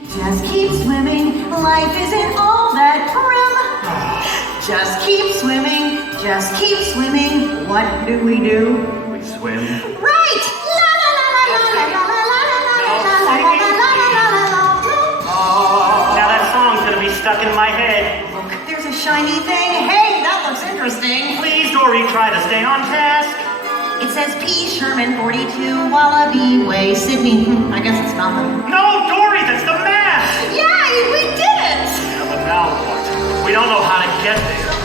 Just keep swimming, life isn't all that grim. Just keep swimming, just keep swimming. What do? We swim. Right! La la la la la la la la la la la. Now that song's gonna be stuck in my head. Look, there's a shiny thing. Hey, that looks interesting. Please, Dory, try to stay on task. It says P. Sherman 42 Wallaby Way, Sydney. I guess it's nothing. No, Dory, that's the math. Yeah, we did it! Yeah, but now what? We don't know how to get there.